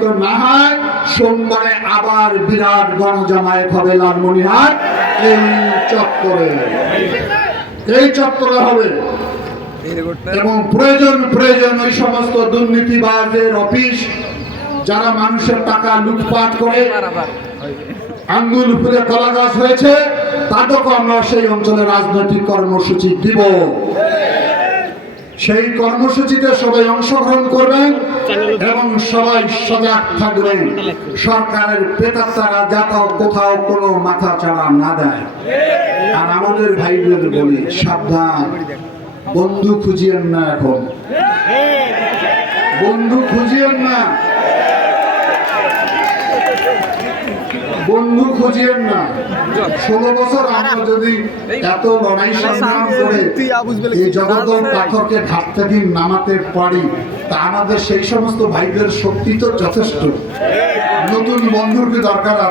প্রমাণিত না হয় সোমবারে আবার বিরাট গণজামায়াত হবে লালমনিরহাট এই চত্বরে হবে। এবং প্রয়োজন ওই সমস্ত দুর্নীতিবাজের অফিস যারা মানুষের টাকা লুটপাট করে আঙ্গুল ফুলে কলা গাছ হয়েছে, তাদেরকে আমরা সেই অঞ্চলে রাজনৈতিক কর্মসূচি দিব। সেই কর্মসূচিতে সবাই অংশগ্রহণ করবেন এবং সবাই সজাগ থাকবেন, সরকারের প্রেতাত্মারা যাতে কোথাও কোনো মাথা চাড়া না দেয়। আর আমাদের ভাইদের বলি, সাবধান, বন্ধু খুঁজিয়েন না, এখন বন্ধু খুঁজিয়েন না, বন্ধু খুঁজিয়েন না। 16 বছর আমরা যদি এত লড়াই সংগ্রাম করে এই জগদ্দল পাথরকে ঘাট থেকে নামাতে পারি, তা আমাদের সেই সমস্ত ভাইদের শক্তি তো যথেষ্ট। নতুন বন্ধুর কি দরকার?